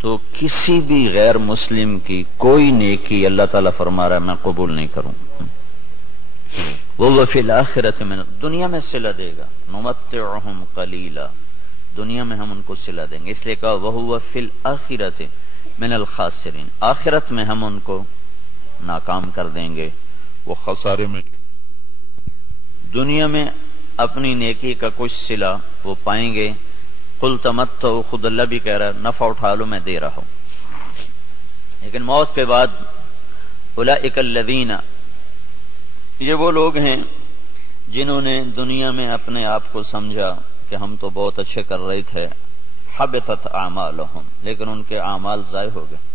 تو کسی بھی غیر مسلم کی کوئی نیکی اللہ تعالیٰ فرما رہا ہے میں قبول نہیں کروں. وہ فی الآخرۃ من، دنیا میں صلہ دے گا. نمتعہم قلیلا، دنیا میں ہم ان کو صلہ دیں گے. اس لیے کہا وہو فی الآخرۃ من الخاسرین، آخرت میں ہم ان کو ناکام کر دیں گے، وہ خسارے میں. دنیا میں اپنی نیکی کا کچھ صلہ وہ پائیں گے. قل تمتعوا، خود اللہ بھی کہہ رہا ہے نفع اٹھا لو میں دے رہا ہوں. لیکن موت کے بعد اولئک الذین، یہ وہ لوگ ہیں جنہوں نے دنیا میں اپنے آپ کو سمجھا کہ ہم تو بہت اچھے کر رہے تھے. حبطت اعمالہم، لیکن ان کے اعمال ضائع ہو گئے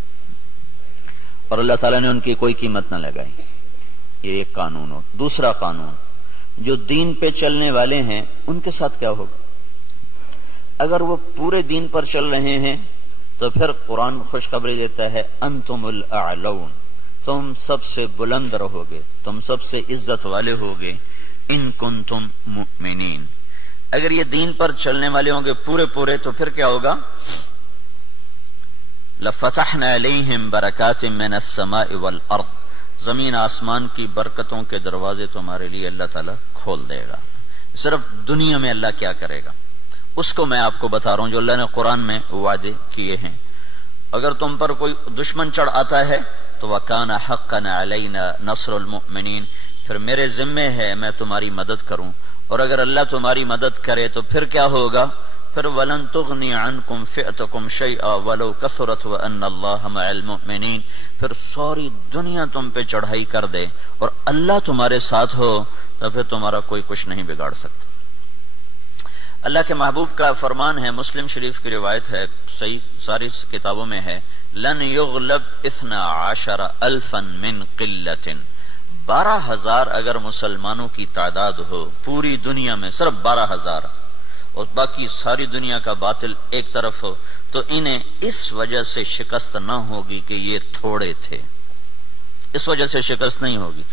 اور اللہ تعالیٰ نے ان کی کوئی قیمت نہ لگائی. یہ ایک قانون ہو. دوسرا قانون، جو دین پہ چلنے والے ہیں ان کے ساتھ کیا ہوگا؟ اگر وہ پورے دین پر چل رہے ہیں تو پھر قرآن خوشخبری دیتا ہے انتم الاعلون، تم سب سے بلند رہو گے، تم سب سے عزت والے ہوگے. ان کنتم مؤمنین، اگر یہ دین پر چلنے والے ہوں گے پورے تو پھر کیا ہوگا؟ لفتحنا علیہم برکات من السماء والارض، زمین آسمان کی برکتوں کے دروازے تمہارے لیے اللہ تعالیٰ کھول دے گا. صرف دنیا میں اللہ کیا کرے گا اس کو میں آپ کو بتا رہا ہوں جو اللہ نے قرآن میں وعدے کیے ہیں. اگر تم پر کوئی دشمن چڑھ آتا ہے تو وَكَانَ حَقًّا عَلَيْنَا نَصْرُ الْمُؤْمِنِينَ، پھر میرے ذمے ہے میں تمہاری مدد کروں. اور اگر اللہ تمہاری مدد کرے تو پھر کیا ہوگا؟ پھر وَلَن تُغْنِيَ عَنْكُمْ فِئْتُكُمْ شَيْئًا وَلَوْ كَثُرَتْ وَأَنَّ اللَّهَ مَعَ الْمُؤْمِنِينَ، پھر ساری دنیا تم پہ چڑھائی کر دے اور اللہ تمہارے ساتھ ہو تو پھر تمہارا کوئی کچھ نہیں بگاڑ سکتا. اللہ کے محبوب کا فرمان ہے، مسلم شریف کی روایت ہے، صحیح ساری کتابوں میں ہے، لن یغلب 12,000 من قلت، 12,000 اگر مسلمانوں کی تعداد ہو پوری دنیا میں، صرف 12,000 اور باقی ساری دنیا کا باطل ایک طرف ہو، تو انہیں اس وجہ سے شکست نہ ہوگی کہ یہ تھوڑے تھے، اس وجہ سے شکست نہیں ہوگی.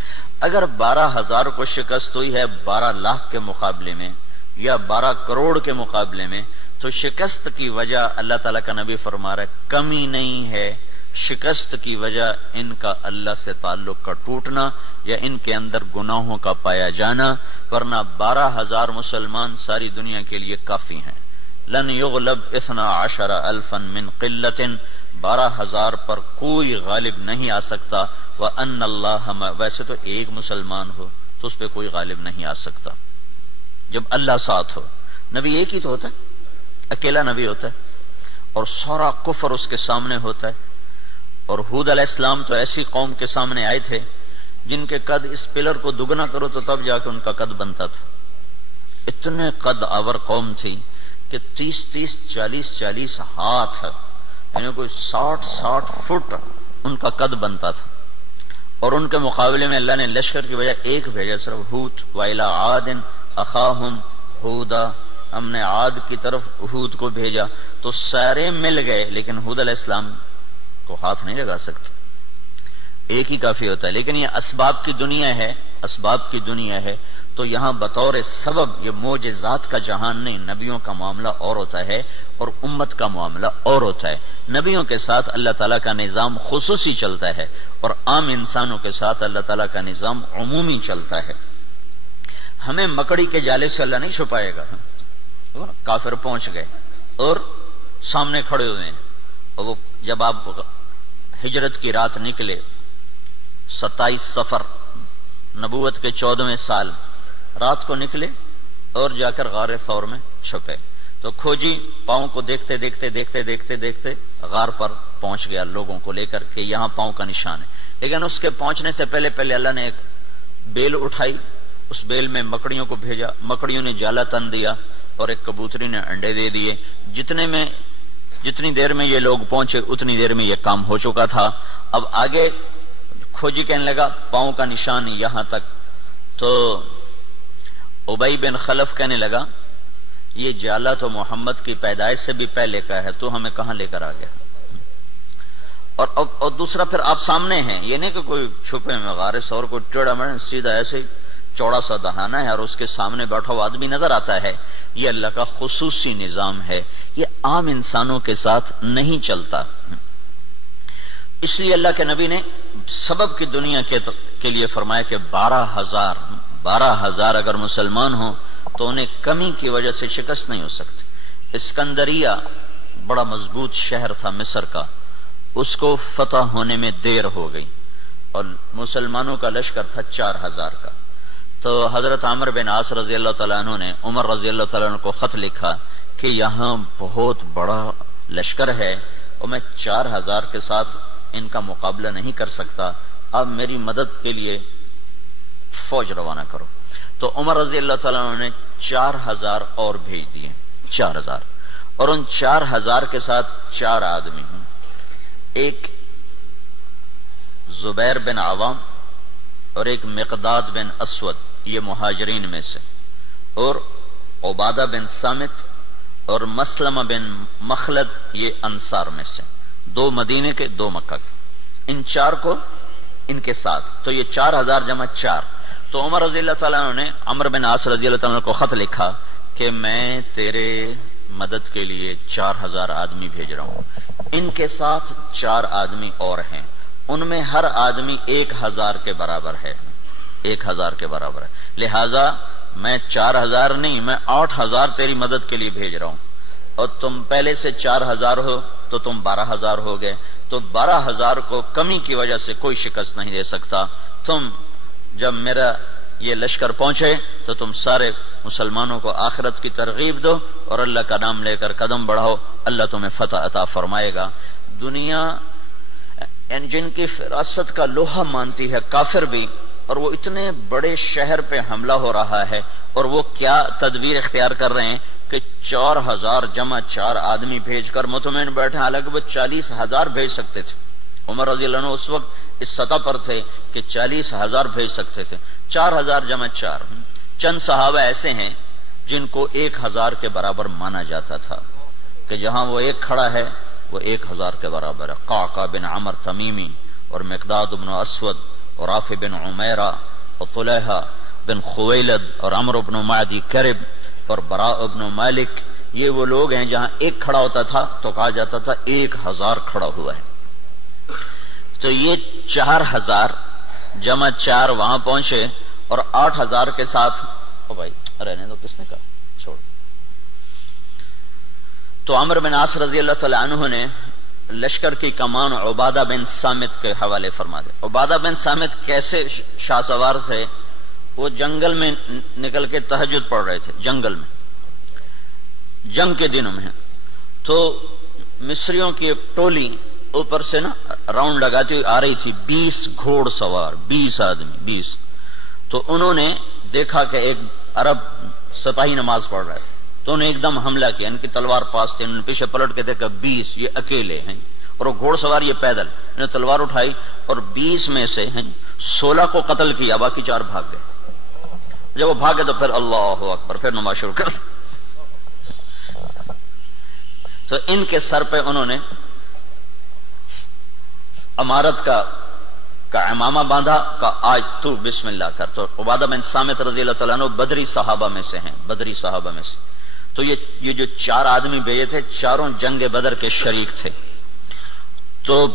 اگر 12,000 کو شکست ہوئی ہے 12 لاکھ کے مقابلے میں یا 12 کروڑ کے مقابلے میں، تو شکست کی وجہ اللہ تعالیٰ کا نبی فرما رہا ہے کمی نہیں ہے، شکست کی وجہ ان کا اللہ سے تعلق کا ٹوٹنا یا ان کے اندر گناہوں کا پایا جانا، ورنہ 12,000 مسلمان ساری دنیا کے لیے کافی ہیں. لن یغلب 12,000 من قلت، 12,000 پر کوئی غالب نہیں آ سکتا. وَأَنَّ اللَّهَ، ویسے تو ایک مسلمان ہو تو اس پہ کوئی غالب نہیں آ سکتا جب اللہ ساتھ ہو. نبی ایک ہی تو ہوتا ہے، اکیلا نبی ہوتا ہے اور سارا کفر اس کے سامنے ہوتا ہے. اور ہود علیہ السلام تو ایسی قوم کے سامنے آئے تھے جن کے قد اس پلر کو دگنا کرو تو تب جا کے ان کا قد بنتا تھا. اتنے قد آور قوم تھی کہ 30 40 ہاتھ، یعنی کوئی 60 فٹ ان کا قد بنتا تھا. اور ان کے مقابلے میں اللہ نے لشکر کی وجہ ایک بھیجا، صرف ہود. وَإِلَىٰ عَادٍ أَخَاهُمْ هُودًا، ہم نے عاد کی طرف ہود کو بھیجا تو سارے مل گئے، لیکن ہود علیہ السلام کو ہاتھ نہیں لگا سکتے، ایک ہی کافی ہوتا ہے. لیکن یہ اسباب کی دنیا ہے، اسباب کی دنیا ہے، تو یہاں بطور سبب یہ معجزات کا جہان نہیں، نبیوں کا معاملہ اور ہوتا ہے اور امت کا معاملہ اور ہوتا ہے. نبیوں کے ساتھ اللہ تعالیٰ کا نظام خصوصی چلتا ہے اور عام انسانوں کے ساتھ اللہ تعالیٰ کا نظام عمومی چلتا ہے. ہمیں مکڑی کے جالے سے اللہ نہیں چھپائے گا. کافر پہنچ گئے اور سامنے کھڑے ہوئے ہیں، اور وہ جب آپ ہجرت کی رات نکلے 27 صفر نبوت کے 14ویں سال رات کو نکلے اور جا کر غار ثور میں چھپے، تو کھوجی پاؤں کو دیکھتے دیکھتے غار پر پہنچ گیا لوگوں کو لے کر کے یہاں پاؤں کا نشان ہے. لیکن اس کے پہنچنے سے پہلے اللہ نے ایک بیل اٹھائی، اس بیل میں مکڑیوں کو بھیجا، مکڑیوں نے جالا تن دیا اور ایک کبوتری نے انڈے دے دیے. جتنی دیر میں یہ لوگ پہنچے اتنی دیر میں یہ کام ہو چکا تھا. اب آگے کھوجی کہنے لگا پاؤں کا نشان یہاں تک، تو ابی بن خلف کہنے لگا یہ جالا تو محمد کی پیدائش سے بھی پہلے کا ہے، تو ہمیں کہاں لے کر آ گیا. اور دوسرا پھر آپ سامنے ہیں، یہ نہیں کہ کوئی چھپے میں غار ثور کو ٹیڑھا میں سیدھا ایسے چوڑا سا دہانا ہے اور اس کے سامنے بیٹھا ہوا آدمی نظر آتا ہے. یہ اللہ کا خصوصی نظام ہے، یہ عام انسانوں کے ساتھ نہیں چلتا. اس لیے اللہ کے نبی نے سبب کی دنیا کے لیے فرمایا کہ 12,000 اگر مسلمان ہوں تو انہیں کمی کی وجہ سے شکست نہیں ہو سکتی۔ اسکندریہ بڑا مضبوط شہر تھا مصر کا، اس کو فتح ہونے میں دیر ہو گئی اور مسلمانوں کا لشکر تھا 4,000 کا۔ تو حضرت عمرو بن عاص رضی اللہ تعالیٰ عنہ نے عمر رضی اللہ تعالیٰ عنہ کو خط لکھا کہ یہاں بہت بڑا لشکر ہے اور میں 4,000 کے ساتھ ان کا مقابلہ نہیں کر سکتا، اب میری مدد کے لیے فوج روانہ کرو۔ تو عمر رضی اللہ تعالیٰ عنہ نے 4,000 اور بھیج دیے، 4,000، اور ان 4,000 کے ساتھ 4 آدمی ہیں، ایک زبیر بن عوام اور ایک مقداد بن اسود، یہ مہاجرین میں سے، اور عبادہ بن صامت اور مسلمہ بن مخلد، یہ انصار میں سے، 2 مدینے کے 2 مکہ کے، ان 4 کو ان کے ساتھ، تو یہ 4,000 جمع 4۔ تو عمر رضی اللہ تعالیٰ عنہ نے عمرو بن عاص رضی اللہ تعالیٰ عنہ کو خط لکھا کہ میں تیرے مدد کے لیے 4,000 آدمی بھیج رہا ہوں، ان کے ساتھ 4 آدمی اور ہیں، ان میں ہر آدمی 1,000 کے برابر ہے، 1,000 کے برابر ہے، لہذا میں 4,000 نہیں، میں 8,000 تیری مدد کے لیے بھیج رہا ہوں، اور تم پہلے سے 4,000 ہو تو تم 12,000 ہو گئے، تو 12,000 کو کمی کی وجہ سے کوئی شکست نہیں دے سکتا۔ تم جب میرا یہ لشکر پہنچے تو تم سارے مسلمانوں کو آخرت کی ترغیب دو اور اللہ کا نام لے کر قدم بڑھاؤ، اللہ تمہیں فتح عطا فرمائے گا۔ دنیا یعنی جن کی فراست کا لوہا مانتی ہے کافر بھی، اور وہ اتنے بڑے شہر پہ حملہ ہو رہا ہے، اور وہ کیا تدبیر اختیار کر رہے ہیں کہ 4,000 جمع 4 آدمی بھیج کر مطمئن بیٹھے، حالانکہ وہ 40,000 بھیج سکتے تھے۔ عمر رضی اللہ عنہ اس وقت اس سطح پر تھے کہ 40,000 بھیج سکتے تھے، 4,000 جمع 4۔ چند صحابہ ایسے ہیں جن کو 1,000 کے برابر مانا جاتا تھا کہ جہاں وہ ایک کھڑا ہے وہ 1,000 کے برابر ہے، قعقاع بن عمر تمیمی اور مقداد بن اسود اور رافع بن عمیرہ اور طلحہ بن خویلد اور عمرو بن معدی کرب اور براء بن مالک، یہ وہ لوگ ہیں جہاں ایک کھڑا ہوتا تھا تو کہا جاتا تھا 1,000 کھڑا ہوا ہے۔ تو یہ 4,000 جمع 4 وہاں پہنچے اور 8,000 کے ساتھ، او بھائی رہنے دو، کس نے کہا چھوڑ۔ تو عمرو بن عاص رضی اللہ تعالی عنہ نے لشکر کی کمان عبادہ بن صامت کے حوالے فرما دے۔ عبادہ بن صامت کیسے شاہ سوار تھے؟ وہ جنگل میں نکل کے تہجد پڑھ رہے تھے، جنگل میں، جنگ کے دنوں میں، تو مصریوں کی ایک ٹولی اوپر سے نا راؤنڈ لگاتی ہوئی آ رہی تھی، 20 گھوڑ سوار، 20 آدمی، 20۔ تو انہوں نے دیکھا کہ ایک عرب سپاہی نماز پڑھ رہا ہے، تو انہوں نے ایک دم حملہ کیا، ان کی تلوار پاس تھی، انہوں نے پیچھے پلٹ کے دیکھا 20 یہ اکیلے ہیں، اور وہ گھوڑ سوار یہ پیدل، انہوں نے تلوار اٹھائی اور 20 میں سے 16 کو قتل کیا، باقی 4 بھاگ گئے۔ جب وہ بھاگے تو پھر اللہ اکبر، پھر نماز شروع کر۔ تو ان کے سر پہ انہوں نے امارت کا امامہ باندھا، کا آج تو بسم اللہ کر۔ تو عبادہ بن صامت رضی اللہ تعالیٰ عنہ بدری صحابہ میں سے ہیں، بدری صحابہ میں سے۔ تو یہ جو 4 آدمی بھیجے تھے، چاروں جنگ بدر کے شریک تھے۔ تو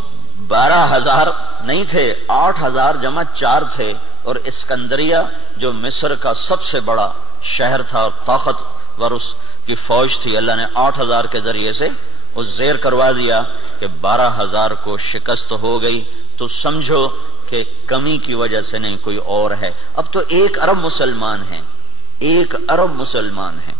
12,000 نہیں تھے، 8,000 جمع 4 تھے، اور اسکندریہ جو مصر کا سب سے بڑا شہر تھا اور طاقتور اس کی فوج تھی، اللہ نے 8,000 کے ذریعے سے اس زیر کروا دیا کہ 12,000 کو شکست ہو گئی۔ تو سمجھو کہ کمی کی وجہ سے نہیں، کوئی اور ہے۔ اب تو 1 ارب مسلمان ہیں، 1 ارب مسلمان ہیں،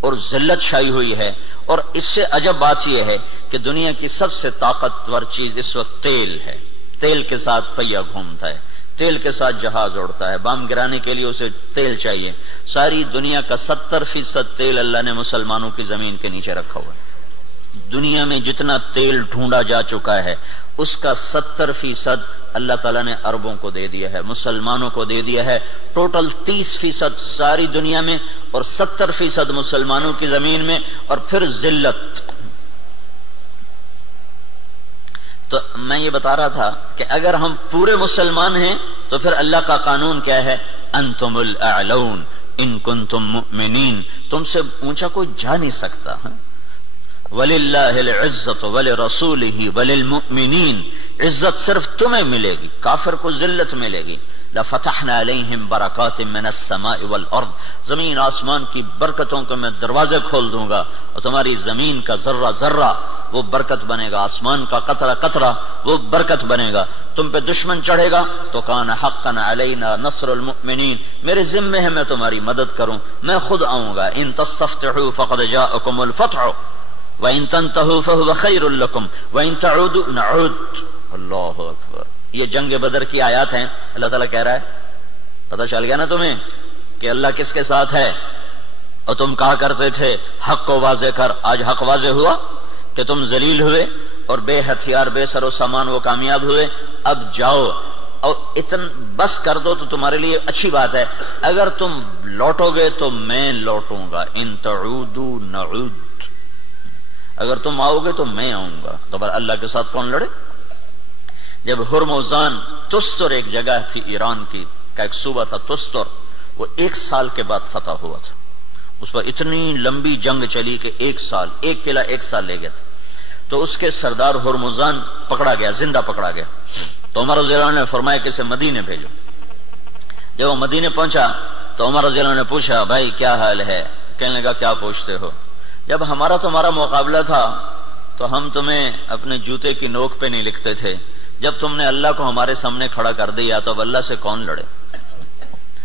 اور ذلت چھائی ہوئی ہے۔ اور اس سے عجب بات یہ ہے کہ دنیا کی سب سے طاقتور چیز اس وقت تیل ہے، تیل کے ساتھ پہیا گھومتا ہے، تیل کے ساتھ جہاز اڑتا ہے، بام گرانے کے لیے اسے تیل چاہیے۔ ساری دنیا کا 70% تیل اللہ نے مسلمانوں کی زمین کے نیچے رکھا ہوا ہے۔ دنیا میں جتنا تیل ڈھونڈا جا چکا ہے اس کا 70% اللہ تعالیٰ نے عربوں کو دے دیا ہے، مسلمانوں کو دے دیا ہے۔ ٹوٹل 30% ساری دنیا میں اور 70% مسلمانوں کی زمین میں، اور پھر ذلت۔ تو میں یہ بتا رہا تھا کہ اگر ہم پورے مسلمان ہیں تو پھر اللہ کا قانون کیا ہے؟ انتم الاعلون ان کنتم مؤمنین، تم سے اونچا کوئی جا نہیں سکتا۔ وَلِلَّهِ الْعِزَّةُ وَلِرَسُولِهِ وَلِلْمُؤْمِنِينَ، عزت صرف تمہیں ملے گی، کافر کو ذلت ملے گی۔ لفتحنا علیہم برکات من السماء والارض، زمین آسمان کی برکتوں کے میں دروازے کھول دوں گا، اور تمہاری زمین کا ذرہ ذرہ وہ برکت بنے گا، آسمان کا قطرہ قطرہ وہ برکت بنے گا۔ تم پہ دشمن چڑھے گا تو کان حقا علینا نصر المؤمنین، میرے ذمے ہے میں تمہاری مدد کروں، میں خود آؤں گا۔ ان تستفتحوا فقد جاءکم الفتح وان تنتهوا فهو خیر لکم وان تعودوا نعود۔ اللہ اکبر، یہ جنگ بدر کی آیات ہیں۔ اللہ تعالیٰ کہہ رہا ہے پتہ چل گیا نا تمہیں کہ اللہ کس کے ساتھ ہے، اور تم کہا کرتے تھے حق کو واضح کر، آج حق واضح ہوا کہ تم ذلیل ہوئے اور بے ہتھیار بے سر و سامان وہ کامیاب ہوئے۔ اب جاؤ اور بس کر دو تو تمہارے لیے اچھی بات ہے، اگر تم لوٹو گے تو میں لوٹوں گا۔ ان تعودوا نعود، اگر تم آؤ گے تو میں آؤں گا۔ تو اللہ کے ساتھ کون لڑے؟ جب ہرمزان، تستر ایک جگہ تھی ایران کی کا ایک صوبہ تھا تستر، وہ 1 سال کے بعد فتح ہوا تھا۔ اس پر اتنی لمبی جنگ چلی کہ 1 سال، ایک قلعہ 1 سال لے گیا تھا۔ تو اس کے سردار ہرمزان پکڑا گیا، زندہ پکڑا گیا۔ تو عمر رضی اللہ عنہ نے فرمایا کہ اسے مدینے بھیجو۔ جب وہ مدینے پہنچا تو عمر رضی اللہ عنہ نے پوچھا بھائی کیا حال ہے؟ کہنے لگا کیا پوچھتے ہو؟ جب ہمارا تمہارا مقابلہ تھا تو ہم تمہیں اپنے جوتے کی نوک پہ نہیں لکھتے تھے، جب تم نے اللہ کو ہمارے سامنے کھڑا کر دیا تو اب اللہ سے کون لڑے؟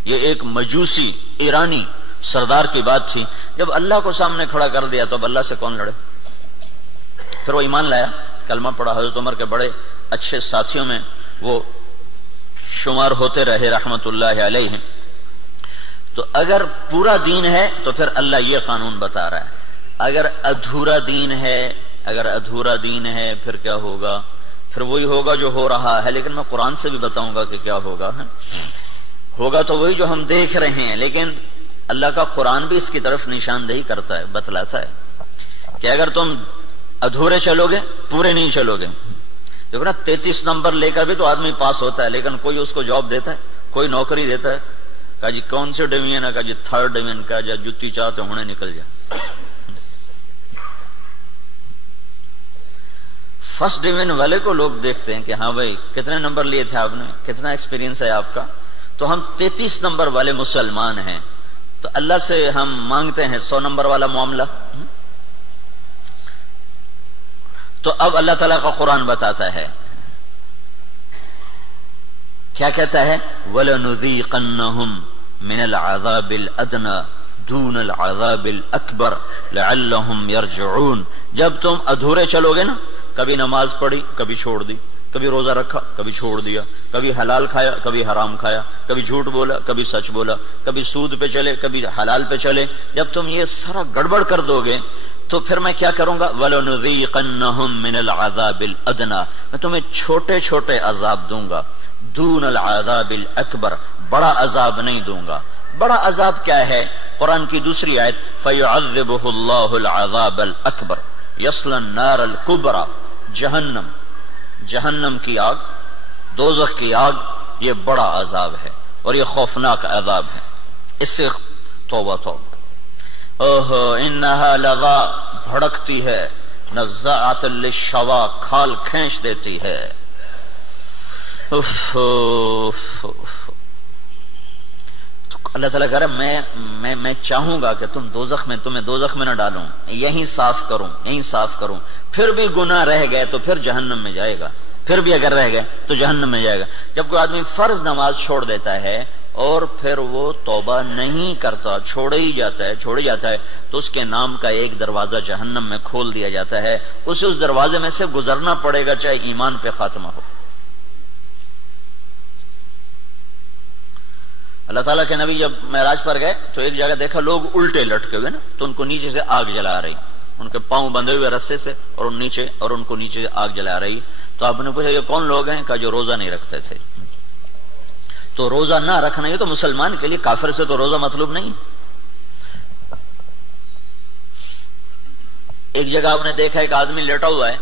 یہ ایک مجوسی ایرانی سردار کی بات تھی، جب اللہ کو سامنے کھڑا کر دیا تو اب اللہ سے کون لڑے؟ پھر وہ ایمان لایا، کلمہ پڑھا، حضرت عمر کے بڑے اچھے ساتھیوں میں وہ شمار ہوتے رہے رحمت اللہ علیہ۔ تو اگر پورا دین ہے تو پھر اللہ یہ قانون بتا رہا ہے، اگر ادھورا دین ہے پھر کیا ہوگا؟ پھر وہی ہوگا جو ہو رہا ہے، لیکن میں قرآن سے بھی بتاؤں گا کہ کیا ہوگا۔ ہوگا تو وہی جو ہم دیکھ رہے ہیں، لیکن اللہ کا قرآن بھی اس کی طرف نشاندہی کرتا ہے، بتلاتا ہے کہ اگر تم ادھورے چلو گے، پورے نہیں چلو گے۔ دیکھو نا 33 نمبر لے کر بھی تو آدمی پاس ہوتا ہے، لیکن کوئی اس کو جاب دیتا ہے، کوئی نوکری دیتا ہے۔ کہا جی کون سے ڈویژن ہے؟ کہا جی 3rd ڈویژن کا، جا جتی چاہتے ہونے نکل جائے۔ 1st ڈویژن والے کو لوگ دیکھتے ہیں کہ ہاں بھائی کتنے نمبر لیے تھے آپ نے، کتنا ایکسپیرینس ہے آپ کا؟ تو ہم 33 نمبر والے مسلمان ہیں، تو اللہ سے ہم مانگتے ہیں 100 نمبر والا معاملہ۔ تو اب اللہ تعالیٰ کا قرآن بتاتا ہے، کیا کہتا ہے؟ وَلَنُذِيقَنَّهُمْ مِنَ الْعَذَابِ الْأَدْنَى دُونَ الْعَذَابِ الْأَكْبَرِ لَعَلَّهُمْ يَرْجِعُونَ۔ جب تم ادھورے چلو گے نا، کبھی نماز پڑھی کبھی چھوڑ دی، کبھی روزہ رکھا کبھی چھوڑ دیا، کبھی حلال کھایا کبھی حرام کھایا، کبھی جھوٹ بولا کبھی سچ بولا، کبھی سود پہ چلے کبھی حلال پہ چلے، جب تم یہ سارا گڑبڑ کر دو گے تو پھر میں کیا کروں گا؟ وَلَنُذِيقَنَّهُمْ مِنَ الْعَذَابِ الْأَدْنَى، میں تمہیں چھوٹے چھوٹے عذاب دوں گا، دون العذاب الاکبر، بڑا عذاب نہیں دوں گا۔ بڑا عذاب کیا ہے؟ قرآن کی دوسری آیت فَيُعَذِّبُهُ اللَّهُ الْعَذَابَ الْأَكْبَرَ يَصْلَى النَّارَ الْكُبْرَى، جہنم کی آگ، دوزخ کی آگ، یہ بڑا عذاب ہے اور یہ خوفناک عذاب ہے۔ اس سے توبہ اوہو انہا لظا، بھڑکتی ہے، نزاعۃ للشوا، کھال کھینچ دیتی ہے۔ اللہ تعالیٰ کہہ رہا ہے میں چاہوں گا کہ تمہیں دوزخ میں نہ ڈالوں، یہیں صاف کروں، پھر بھی گناہ رہ گئے تو پھر جہنم میں جائے گا، پھر بھی اگر رہ گئے تو جہنم میں جائے گا۔ جب کوئی آدمی فرض نماز چھوڑ دیتا ہے اور پھر وہ توبہ نہیں کرتا، چھوڑی جاتا ہے تو اس کے نام کا ایک دروازہ جہنم میں کھول دیا جاتا ہے، اسے اس دروازے میں سے گزرنا پڑے گا چاہے ایمان پہ خاتمہ ہو۔ اللہ تعالیٰ کے نبی جب معراج پر گئے تو ایک جگہ دیکھا لوگ الٹے لٹکے ہوئے نا، تو ان کو نیچے سے آگ جلا رہی، ان کے پاؤں بندھے ہوئے رسے سے اور ان کو نیچے آگ جلا رہی۔ تو آپ نے پوچھا یہ کون لوگ ہیں؟ کہا جو روزہ نہیں رکھتے تھے۔ تو روزہ نہ رکھنا یہ تو مسلمان کے لیے، کافر سے تو روزہ مطلوب نہیں۔ ایک جگہ آپ نے دیکھا ایک آدمی لیٹا ہوا ہے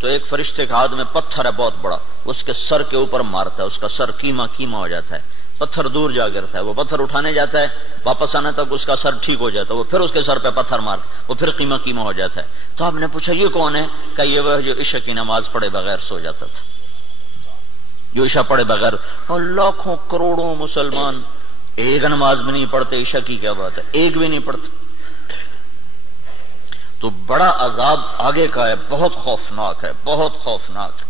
تو ایک فرشتے کا ہاتھ میں پتھر ہے بہت بڑا، اس کے سر کے اوپر مارتا ہے، اس کا سر کیما ہو جاتا ہے، پتھر دور جا گرتا ہے، وہ پتھر اٹھانے جاتا ہے، واپس آنے تک اس کا سر ٹھیک ہو جاتا ہے، وہ پھر اس کے سر پہ پتھر مارتا، وہ پھر کیما ہو جاتا ہے۔ تو آپ نے پوچھا یہ کون ہے؟ کہ یہ وہ جو عشاء کی نماز پڑھے بغیر سو جاتا تھا۔ جو عشاء پڑھے بغیر، اور لاکھوں کروڑوں مسلمان ایک نماز بھی نہیں پڑھتے، عشاء کی کیا بات ہے، ایک بھی نہیں پڑھتے. تو بڑا عذاب آگے کا ہے، بہت خوفناک ہے، بہت خوفناک ہے.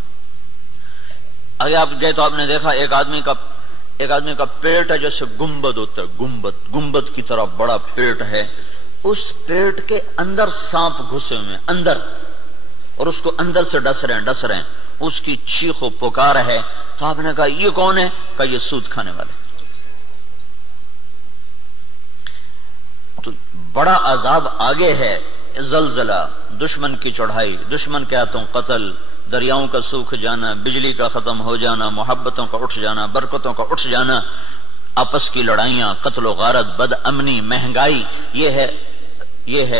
آگے آپ گئے تو آپ نے دیکھا ایک آدمی کا پیٹ ہے جیسے گنبد ہوتا ہے، گنبد کی طرح بڑا پیٹ ہے. اس پیٹ کے اندر سانپ گھسے ہوئے ہیں اندر، اور اس کو اندر سے ڈس رہے ہیں. اس کی چیخ و پکار ہے. تو آپ نے کہا یہ کون ہے؟ کہا یہ سود کھانے والے. تو بڑا عذاب آگے ہے، زلزلہ، دشمن کی چڑھائی، دشمن کے ہاتھوں قتل، دریاؤں کا سوکھ جانا، بجلی کا ختم ہو جانا، محبتوں کا اٹھ جانا، برکتوں کا اٹھ جانا، آپس کی لڑائیاں، قتل و غارت، بد امنی، مہنگائی. یہ ہے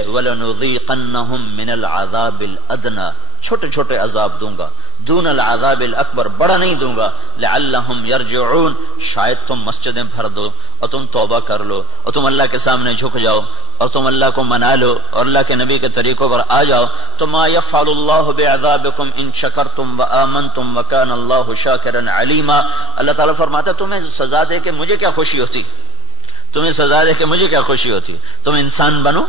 وَلَنُذِيقَنَّهُم مِّنَ الْعَذَابِ الْأَدْنَىٰ، چھوٹے چھوٹے عذاب دوں گا، دون العذاب الاکبر، بڑا نہیں دوں گا. لعلہم یرجعون، شاید تم مسجدیں بھر دو اور تم توبہ کر لو اور تم اللہ کے سامنے جھک جاؤ اور تم اللہ کو منا لو اور اللہ کے نبی کے طریقوں پر آ جاؤ. تو ما یفعل اللہ بعذابکم ان شکرتم وآمنتم وکان اللہ شاکرا علیما. اللہ تعالیٰ فرماتا ہے تمہیں سزا دے کے مجھے کیا خوشی ہوتی، تمہیں سزا دے کے مجھے کیا خوشی ہوتی. تم انسان بنو،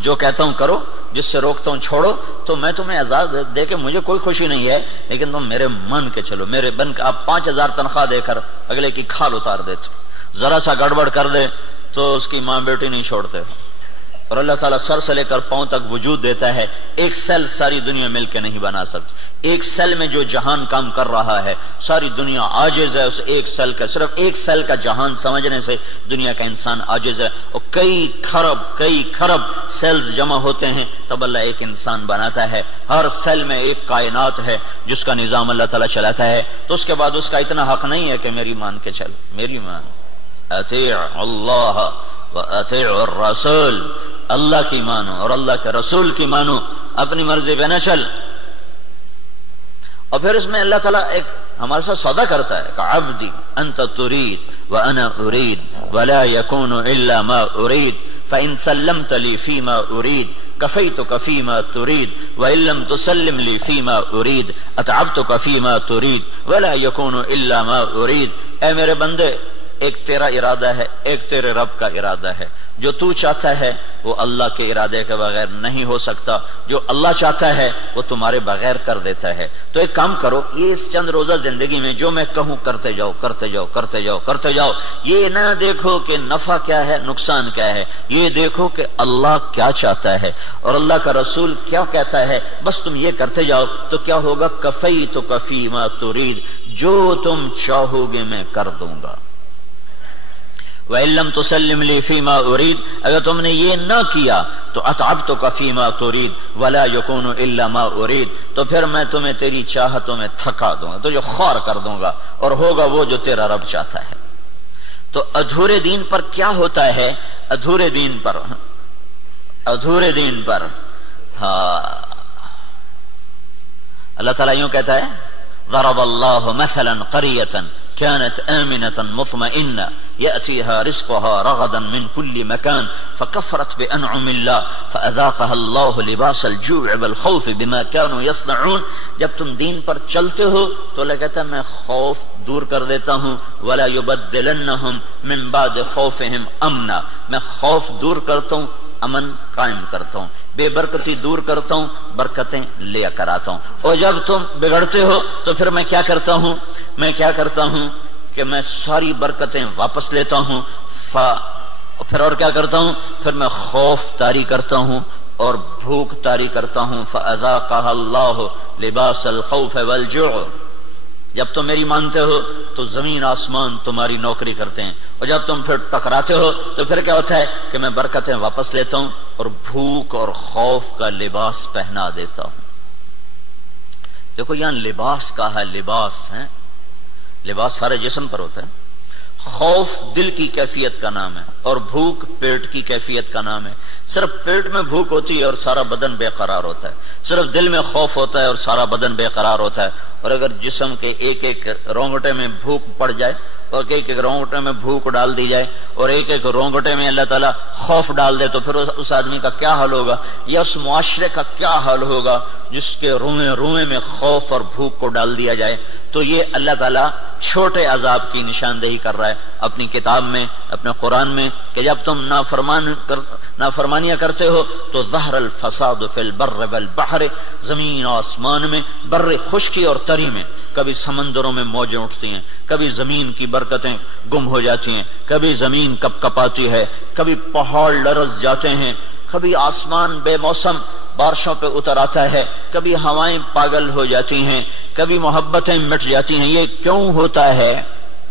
جو کہتا ہوں کرو، جس سے روکتا ہوں چھوڑو. تو میں تمہیں عذاب دے کے مجھے کوئی خوشی نہیں ہے، لیکن تم میرے مان کے چلو، میرے بن کے. آپ 5000 تنخواہ دے کر اگلے کی کھال اتار دیتے، ذرا سا گڑبڑ کر دے تو اس کی ماں بیٹی نہیں چھوڑتے. اور اللہ تعالیٰ سر سے لے کر پاؤں تک وجود دیتا ہے. ایک سیل ساری دنیا مل کے نہیں بنا سکتی. ایک سیل میں جو جہان کام کر رہا ہے، ساری دنیا عاجز ہے اس ایک سیل کا. صرف ایک سیل کا جہان سمجھنے سے دنیا کا انسان عاجز ہے. اور کئی خرب سیلز جمع ہوتے ہیں تب اللہ ایک انسان بناتا ہے. ہر سیل میں ایک کائنات ہے جس کا نظام اللہ تعالیٰ چلاتا ہے. تو اس کے بعد اس کا اتنا حق نہیں ہے کہ میری مان کے چل، میری مان. اطیع اللہ واطیع الرسول، اللہ کی مانو اور اللہ کے رسول کی مانو، اپنی مرضی پہ نہ چل. اور پھر اس میں اللہ تعالیٰ ایک ہمارے ساتھ سودا کرتا ہے کہ عبدی انت ترید وانا ارید ولا يكون الا ما ارید فان سلمت لي فيما ارید كفيتك فيما تريد وان لم تسلم لي فيما ارید اتعبتك فيما تريد ولا يكون الا ما ارید. اے میرے بندے، ایک تیرا ارادہ ہے، ایک تیرے رب کا ارادہ ہے. جو تو چاہتا ہے وہ اللہ کے ارادے کے بغیر نہیں ہو سکتا، جو اللہ چاہتا ہے وہ تمہارے بغیر کر دیتا ہے. تو ایک کام کرو، یہ اس چند روزہ زندگی میں جو میں کہوں کرتے جاؤ کرتے جاؤ کرتے جاؤ کرتے جاؤ. یہ نہ دیکھو کہ نفع کیا ہے نقصان کیا ہے، یہ دیکھو کہ اللہ کیا چاہتا ہے اور اللہ کا رسول کیا کہتا ہے. بس تم یہ کرتے جاؤ تو کیا ہوگا، کفیتک فیما ترید، جو تم چاہو گے میں کر دوں گا. وَإِن لَّمْ تُسَلِّمْ لِي فِيمَا أُرِيدُ، اگر تم نے یہ نہ کیا تو أَتْعَبْتُكَ فِيمَا تُرِيدُ وَلَا يَكُونُ إِلَّا مَا أُرِيدُ، تو پھر میں تمہیں تیری چاہتوں میں تھکا دوں گا، تجھے خوار کر دوں گا اور ہوگا وہ جو تیرا رب چاہتا ہے. تو ادھورے دین پر کیا ہوتا ہے، ادھورے دین پر ہاں اللہ تعالیٰ یوں کہتا ہے ضرب اللہ مثلا قریة كانت آمنة مطمئنة يأتيها رزقها رغدا من كل مكان فكفرت بأنعم الله فأذاقها الله لباس الجوع والخوف بما كانوا يصنعون. جب تم دین پر چلتے ہو تو اللہ کہتا ہے میں خوف دور کر دیتا ہوں، ولا يبدلنهم من بعد خوفهم امنا، میں خوف دور کرتا ہوں، امن قائم کرتا ہوں، بے برکتی دور کرتا ہوں، برکتیں لے کر آتا ہوں. اور جب تم بگڑتے ہو تو پھر میں کیا کرتا ہوں کہ میں ساری برکتیں واپس لیتا ہوں. پھر اور کیا کرتا ہوں، پھر میں خوف طاری کرتا ہوں اور بھوک طاری کرتا ہوں. فَأَذَاقَهَا اللَّهُ لِبَاسَ الْخَوْفِ وَالْجُوعِ. جب تم میری مانتے ہو تو زمین آسمان تمہاری نوکری کرتے ہیں، اور جب تم پھر ٹکراتے ہو تو پھر کیا ہوتا ہے کہ میں برکتیں واپس لیتا ہوں اور بھوک اور خوف کا لباس پہنا دیتا ہوں. دیکھو یہاں لباس کا ہے، لباس سارے جسم پر ہوتا ہے. خوف دل کی کیفیت کا نام ہے اور بھوک پیٹ کی کیفیت کا نام ہے. صرف پیٹ میں بھوک ہوتی ہے اور سارا بدن بے قرار ہوتا ہے، صرف دل میں خوف ہوتا ہے اور سارا بدن بے قرار ہوتا ہے. اور اگر جسم کے ایک ایک رونگٹے میں بھوک پڑ جائے اور ایک ایک رونگٹے میں بھوک ڈال دی جائے اور ایک ایک رونگٹے میں اللہ تعالیٰ خوف ڈال دے تو پھر اس آدمی کا کیا حال ہوگا، یا اس معاشرے کا کیا حال ہوگا جس کے روئیں روئیں میں خوف اور بھوک کو ڈال دیا جائے۔ تو یہ اللہ تعالیٰ چھوٹے عذاب کی نشاندہی کر رہا ہے اپنی کتاب میں، اپنے قرآن میں، کہ جب تم نافرمانیاں کرتے ہو تو ظہر الفساد فی البر والبحر، زمین و آسمان میں، بر خشکی اور تری میں، کبھی سمندروں میں موجیں اٹھتی ہیں، کبھی زمین کی برکتیں گم ہو جاتی ہیں، کبھی زمین کپ کپاتی ہے، کبھی پہاڑ لرز جاتے ہیں، کبھی آسمان بے موسم بارشوں پہ اتر آتا ہے، کبھی ہوائیں پاگل ہو جاتی ہیں، کبھی محبتیں مٹ جاتی ہیں۔ یہ کیوں ہوتا ہے؟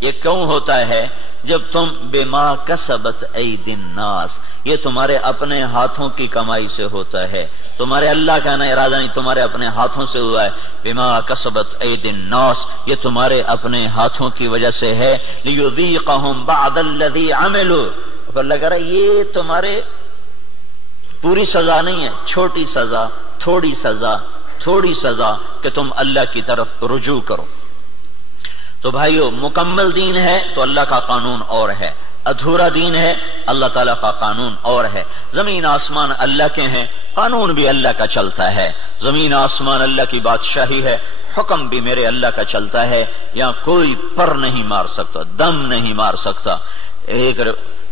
یہ کیوں ہوتا ہے؟ جب تم بما کسبت ایدی الناس، یہ تمہارے اپنے ہاتھوں کی کمائی سے ہوتا ہے، تمہارے اللہ کا نہ ارادہ نہیں، تمہارے اپنے ہاتھوں سے ہوا ہے۔ بما کسبت ایدی الناس، یہ تمہارے اپنے ہاتھوں کی وجہ سے ہے۔ لیذیقہم بعد الذی عملوا، اللہ کہہ رہا ہے یہ تمہارے پوری سزا نہیں ہے، چھوٹی سزا، تھوڑی سزا، تھوڑی سزا کہ تم اللہ کی طرف رجوع کرو۔ تو بھائیو، مکمل دین ہے تو اللہ کا قانون اور ہے، ادھورا دین ہے اللہ تعالیٰ کا قانون اور ہے۔ زمین آسمان اللہ کے ہیں، قانون بھی اللہ کا چلتا ہے۔ زمین آسمان اللہ کی بادشاہی ہے، حکم بھی میرے اللہ کا چلتا ہے، یہاں کوئی پر نہیں مار سکتا، دم نہیں مار سکتا۔ ایک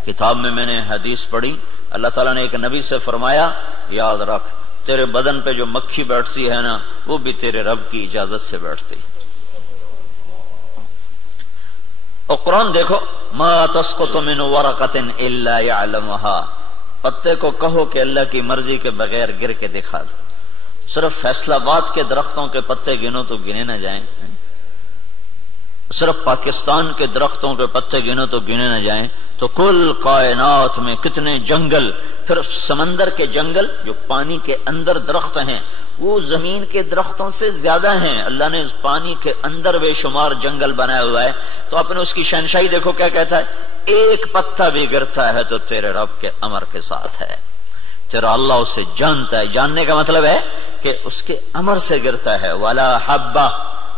کتاب میں نے حدیث پڑھی، اللہ تعالیٰ نے ایک نبی سے فرمایا، یاد رکھ تیرے بدن پہ جو مکھی بیٹھتی ہے نا، وہ بھی تیرے رب کی اجازت سے بیٹھتی۔ اور قرآن دیکھو، ما تسقط من ورقۃ الا يعلمها، پتے کو کہو کہ اللہ کی مرضی کے بغیر گر کے دکھا دو۔ صرف فیصلہ آباد کے درختوں کے پتے گنو تو گنے نہ جائیں، صرف پاکستان کے درختوں کے پتے گنو تو گنے نہ جائیں، تو کل کائنات میں کتنے جنگل، پھر سمندر کے جنگل جو پانی کے اندر درخت ہیں وہ زمین کے درختوں سے زیادہ ہیں۔ اللہ نے پانی کے اندر بے شمار جنگل بنایا ہوا ہے، تو آپ نے اس کی شہنشاہی دیکھو کیا کہتا ہے، ایک پتا بھی گرتا ہے تو تیرے رب کے امر کے ساتھ ہے، تیرا اللہ اسے جانتا ہے۔ جاننے کا مطلب ہے کہ اس کے امر سے گرتا ہے۔ ولا حبہ،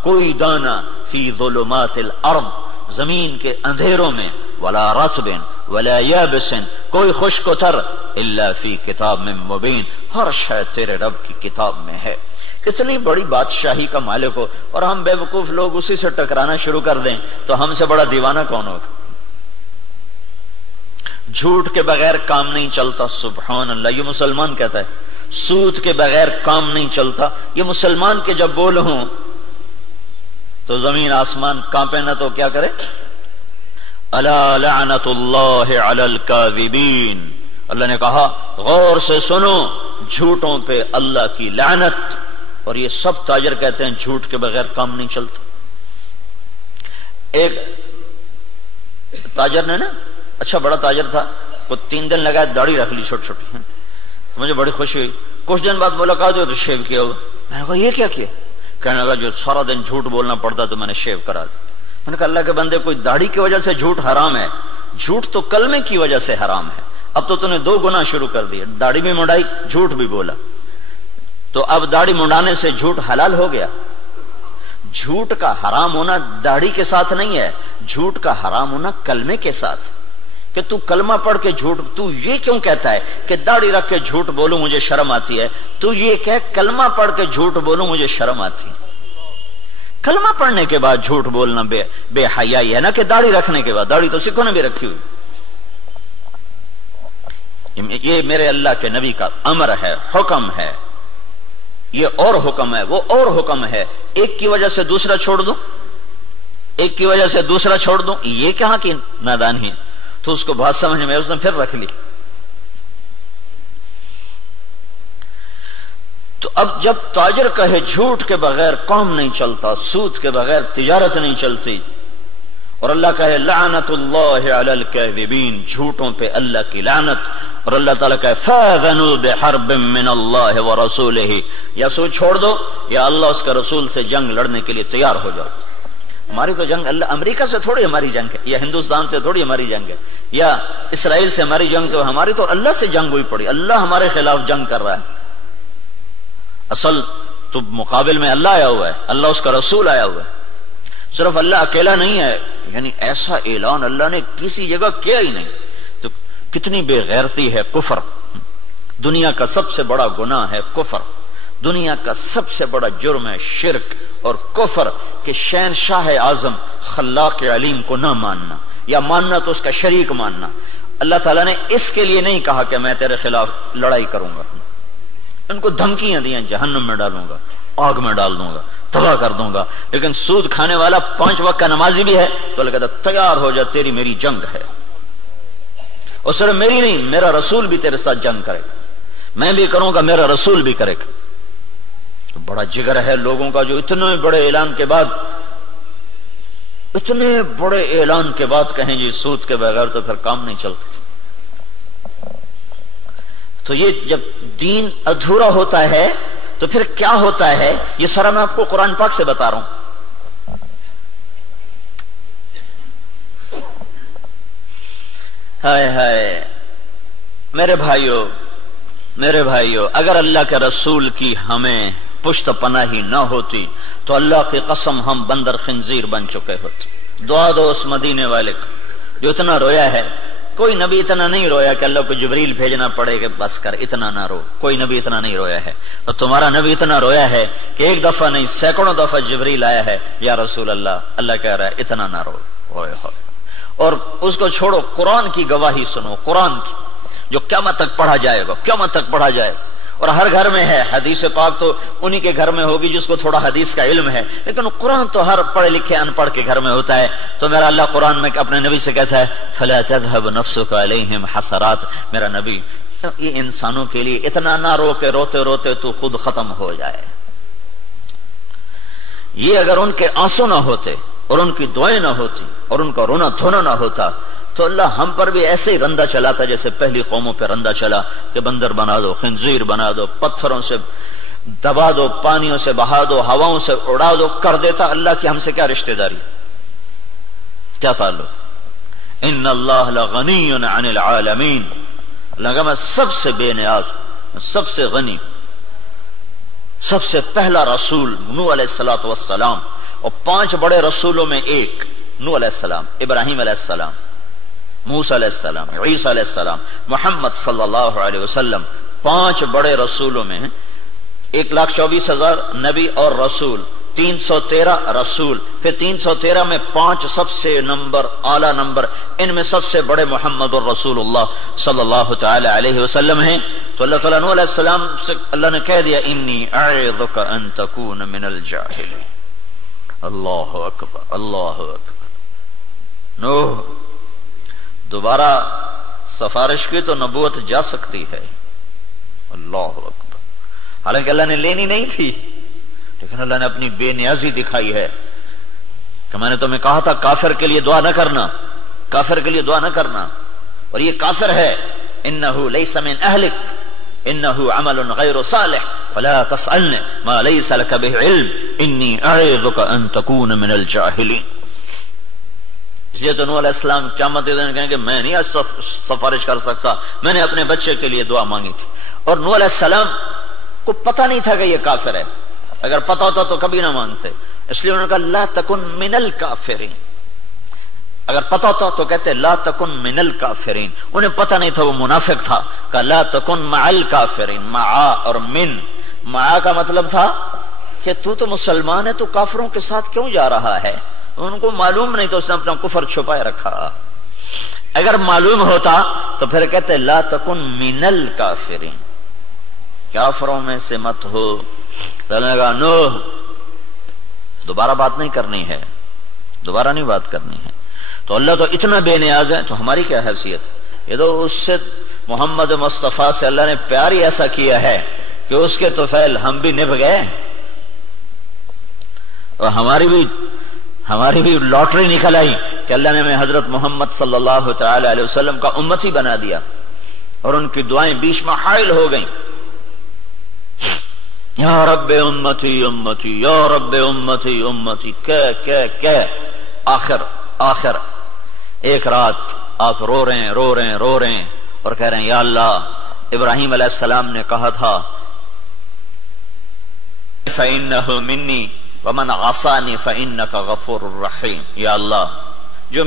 کوئی دانہ، فی ظلمات الارض، زمین کے اندھیروں میں، ولا رطب ولا یابس، کوئی خشک و تر، الا فی کتاب میں مبین، ہر شے تیرے رب کی کتاب میں ہے۔ کتنی بڑی بادشاہی کا مالک ہو، اور ہم بے وقوف لوگ اسی سے ٹکرانا شروع کر دیں تو ہم سے بڑا دیوانہ کون ہوگا؟ جھوٹ کے بغیر کام نہیں چلتا، سبحان اللہ، یہ مسلمان کہتا ہے۔ سود کے بغیر کام نہیں چلتا، یہ مسلمان کے جب بول ہوں تو زمین آسمان کانپے نہ تو کیا کرے؟ الا لعنت اللہ علی الکاذبین، اللہ نے کہا غور سے سنو، جھوٹوں پہ اللہ کی لعنت۔ اور یہ سب تاجر کہتے ہیں جھوٹ کے بغیر کام نہیں چلتا۔ ایک تاجر نے نا، اچھا بڑا تاجر تھا، وہ 3 دن لگا داڑھی رکھ لی چھوٹی چھوٹی، مجھے بڑی خوشی ہوئی۔ کچھ دن بعد ملاقات ہوئی تو شیو کیا ہوا، میں نے کہا یہ کیا کیا؟ کہنے لگا جو سارا دن جھوٹ بولنا پڑتا تو میں نے شیو کرا دیا۔ میں نے کہا اللہ کے بندے، کوئی داڑھی کی وجہ سے جھوٹ حرام ہے؟ جھوٹ تو کلمے کی وجہ سے حرام ہے، اب تو نے 2 گناہ شروع کر دیے، داڑھی بھی منڈائی، جھوٹ بھی بولا، تو اب داڑھی منڈانے سے جھوٹ حلال ہو گیا۔ جھوٹ کا حرام ہونا داڑھی کے ساتھ نہیں ہے، جھوٹ کا حرام ہونا کلمے کے ساتھ، کہ تو کلمہ پڑھ کے جھوٹ، تو یہ کیوں کہتا ہے کہ داڑھی رکھ کے جھوٹ بولوں مجھے شرم آتی ہے؟ تو یہ کہ کلمہ پڑھ کے جھوٹ بولوں مجھے شرم آتی ہے۔ کلمہ پڑھنے کے بعد جھوٹ بولنا بے حیائی ہے نا، کہ داڑھی رکھنے کے بعد، داڑھی تو سکھوں نے بھی رکھی ہوئی۔ یہ میرے اللہ کے نبی کا امر ہے، حکم ہے، یہ اور حکم ہے، وہ اور حکم ہے۔ ایک کی وجہ سے دوسرا چھوڑ دوں، ایک کی وجہ سے دوسرا چھوڑ دوں، یہ کہاں کی نادانی ہے؟ تو اس کو بات سمجھ میں، اس نے پھر رکھ لی۔ تو اب جب تاجر کہے جھوٹ کے بغیر کام نہیں چلتا، سود کے بغیر تجارت نہیں چلتی، اور اللہ کہے لعنت اللہ علی الکاذبین، جھوٹوں پہ اللہ کی لعنت، اور اللہ تعالیٰ کہے فاذنوا بحرب من اللہ ورسولہ، یا سو چھوڑ دو یا اللہ اس کے رسول سے جنگ لڑنے کے لیے تیار ہو جاؤ۔ ہماری تو جنگ اللہ، امریکہ سے تھوڑی ہماری جنگ ہے، یا ہندوستان سے تھوڑی ہماری جنگ ہے، یا اسرائیل سے ہماری جنگ، تو ہماری تو اللہ سے جنگ ہوئی پڑی، اللہ ہمارے خلاف جنگ کر رہا ہے۔ اصل تو مقابل میں اللہ آیا ہوا ہے، اللہ اس کا رسول آیا ہوا ہے۔ صرف اللہ اکیلا نہیں ہے، یعنی ایسا اعلان اللہ نے کسی جگہ کیا ہی نہیں. تو کتنی بے غیرتی ہے کفر. دنیا کا سب سے بڑا گناہ ہے کفر. دنیا کا سب سے بڑا جرم ہے شرک اور کفر، کہ شہنشاہ اعظم خلاق علیم کو نہ ماننا، یا ماننا تو اس کا شریک ماننا. اللہ تعالیٰ نے اس کے لیے نہیں کہا کہ میں تیرے خلاف لڑائی کروں گا. ان کو دھمکیاں دیں جہنم میں ڈالوں گا، آگ میں ڈال دوں گا، تباہ کر دوں گا. لیکن سود کھانے والا 5 وقت کا نمازی بھی ہے تو اللہ کہتا تیار ہو جا، تیری میری جنگ ہے. اور صرف میری نہیں، میرا رسول بھی تیرے ساتھ جنگ کرے گا. میں بھی کروں گا، میرا رسول بھی کرے گا. تو بڑا جگر ہے لوگوں کا جو اتنے بڑے اعلان کے بعد کہیں جی سود کے بغیر تو پھر کام نہیں چلتا. تو یہ جب دین ادھورا ہوتا ہے تو پھر کیا ہوتا ہے، یہ سارا میں آپ کو قرآن پاک سے بتا رہا ہوں. ہائے ہائے میرے بھائیو، اگر اللہ کے رسول کی ہمیں پشت پناہی نہ ہوتی تو اللہ کی قسم ہم بندر خنزیر بن چکے ہوتے. دعا دو اس مدینے والے کو جو اتنا رویا ہے. کوئی نبی اتنا نہیں رویا کہ اللہ کو جبریل بھیجنا پڑے کہ بس کر اتنا نہ رو. کوئی نبی اتنا نہیں رویا ہے. اور تمہارا نبی اتنا رویا ہے کہ ایک دفعہ نہیں سینکڑوں دفعہ جبریل آیا ہے، یا رسول اللہ کہہ رہا ہے اتنا نہ رو. اور اس کو چھوڑو، قرآن کی گواہی سنو، قرآن کی جو قیامت تک پڑھا جائے گا، قیامت تک پڑھا جائے گا. اور ہر گھر میں ہے. حدیث پاک تو انہی کے گھر میں ہوگی جس کو تھوڑا حدیث کا علم ہے، لیکن قرآن تو ہر پڑھے لکھے ان پڑھ کے گھر میں ہوتا ہے. تو میرا اللہ قرآن میں اپنے نبی سے کہتا ہے فَلَا تَذْهَبْ نَفْسُكَ عَلَيْهِمْ حَسَرَاتٍ. میرا نبی یہ انسانوں کے لیے اتنا نہ رو کہ روتے روتے تو خود ختم ہو جائے. یہ اگر ان کے آنسو نہ ہوتے اور ان کی دعائیں نہ ہوتی اور ان کا رونا دھونا نہ ہوتا تو اللہ ہم پر بھی ایسے ہی رندہ چلاتا جیسے پہلی قوموں پہ رندہ چلا کہ بندر بنا دو، خنزیر بنا دو، پتھروں سے دبا دو، پانیوں سے بہا دو، ہواؤں سے اڑا دو، کر دیتا. اللہ کی ہم سے کیا رشتہ داری، کیا تعلق. ان اللہ لغنی عن العالمین. اللہ کہ میں سب سے بے نیاز، سب سے غنی. سب سے پہلا رسول نوح علیہ الصلوۃ والسلام، اور 5 بڑے رسولوں میں ایک نوح علیہ السلام، ابراہیم علیہ السلام، موسیٰ علیہ السلام، عیسیٰ علیہ السلام، محمد صلی اللہ علیہ وسلم. 5 بڑے رسولوں میں 1,24,000 نبی اور رسول، 313 رسول. پھر 313 میں 5 سب سے اعلی نمبر، ان میں سب سے بڑے محمد الرسول اللہ صلی اللہ تعالی علیہ وسلم ہیں. تو اللہ تعالیٰ نوح علیہ السلام سے اللہ نے کہہ دیا انی اعظک ان تکون من الجاہلین. اللہ اکبر، اللہ اکبر. نوح دوبارہ سفارش کی تو نبوت جا سکتی ہے. اللہ اکبر. حالانکہ اللہ نے لینی نہیں تھی، لیکن اللہ نے اپنی بے نیازی دکھائی ہے کہ میں نے تمہیں کہا تھا کافر کے لیے دعا نہ کرنا، کافر کے لیے دعا نہ کرنا. اور یہ کافر ہے. انہ لیس من اہلک انہ عمل غیر صالح فلا تسألنی ما لیس لک بہ علم انی اعظک ان تکون من الجاہلین. اس لیے تو نوح علیہ السلام قیامت کے دن کہیں کہ میں نہیں آج سفارش کر سکتا، میں نے اپنے بچے کے لیے دعا مانگی تھی. اور نوح علیہ السلام کو پتہ نہیں تھا کہ یہ کافر ہے. اگر پتہ ہوتا تو کبھی نہ مانگتے. اس لیے انہوں نے کہا لا تکن من الکافرین. اگر پتہ ہوتا تو کہتے لا تکن من الکافرین. انہیں پتہ نہیں تھا، وہ منافق تھا. کہا لا تکن مع الکافرین. مع اور من، مع کا مطلب تھا کہ تو مسلمان ہے، تو کافروں کے ساتھ کیوں جا رہا ہے. ان کو معلوم نہیں تو اس نے اپنا کفر چھپائے رکھا. اگر معلوم ہوتا تو پھر کہتے لا تکن من الکافرین، کافروں میں سے مت ہو. کہا نوح دوبارہ بات نہیں کرنی ہے، دوبارہ نہیں بات کرنی ہے. تو اللہ تو اتنا بے نیاز ہے، تو ہماری کیا حیثیت. یہ تو اس سے محمد مصطفیٰ سے اللہ نے پیار ہی ایسا کیا ہے کہ اس کے طفیل ہم بھی نبھ گئے، اور ہماری بھی لاٹری نکل آئی کہ اللہ نے ہمیں حضرت محمد صلی اللہ تعالی علیہ وسلم کا امتی بنا دیا، اور ان کی دعائیں بیچ میں حائل ہو گئیں. یا رب امتی امتی، یا رب امتی امتی، کہ آخر ایک رات آپ رو رہے ہیں اور کہہ رہے ہیں یا اللہ، ابراہیم علیہ السلام نے کہا تھا فَإِنَّهُ مِنِّي ومن عصانی فإنک غفور الرحیم. یا اللہ جو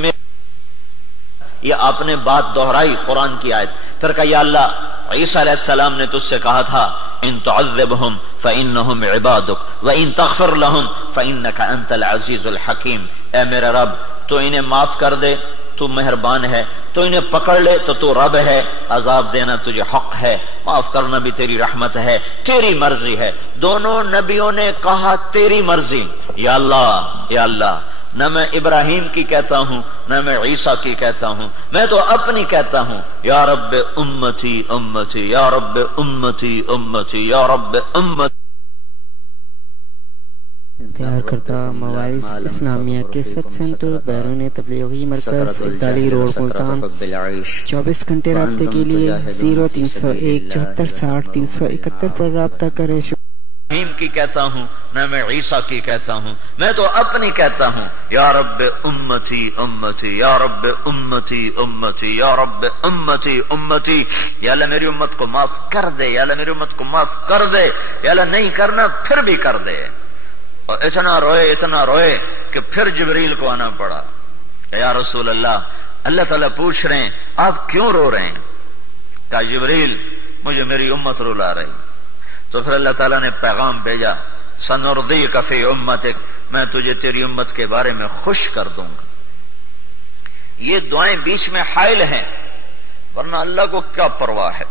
یہ آپ نے بات دہرائی قرآن کی آیت، پھر کہا یا اللہ عیسیٰ علیہ السلام نے تجھ سے کہا تھا ان تعذبہم فإنہم عبادک وإن تغفر لہم فإنک انت العزیز الحکیم. اے میرے رب تو انہیں معاف کر دے، تو مہربان ہے، تو انہیں پکڑ لے تو رب ہے، عذاب دینا تجھے حق ہے، معاف کرنا بھی تیری رحمت ہے، تیری مرضی ہے. دونوں نبیوں نے کہا تیری مرضی. یا اللہ یا اللہ، نہ میں ابراہیم کی کہتا ہوں نہ میں عیسیٰ کی کہتا ہوں، میں تو اپنی کہتا ہوں یا رب امتی امتی یا رب امتی امتی یا رب امتی. تیار کردہ مواعظ اسلامیہ کیسٹ سینٹر بیرون تبلیغی مرکز ابدالی روڈ ملتان 24 گھنٹے رابطے کے لیے 0301 74 60 371 پر رابطہ کریں. ابراہیم کی کہتا ہوں نہ میں عیسیٰ کی کہتا ہوں، میں تو اپنی کہتا ہوں یا رب امتی امتی یا رب امتی امتی یا رب امتی امتی. یا اللہ میری امت کو معاف کر دے، یا اللہ میری امت کو معاف کر دے، یا اللہ نہیں کرنا پھر بھی کر دے. اور اتنا روئے کہ پھر جبریل کو آنا پڑا کہ یا رسول اللہ، اللہ تعالیٰ پوچھ رہے ہیں آپ کیوں رو رہے ہیں؟ کہا جبریل مجھے میری امت رلا رہی. تو پھر اللہ تعالیٰ نے پیغام بھیجا سنردیک فی امتک، میں تجھے تیری امت کے بارے میں خوش کر دوں گا. یہ دعائیں بیچ میں حائل ہیں، ورنہ اللہ کو کیا پرواہ ہے.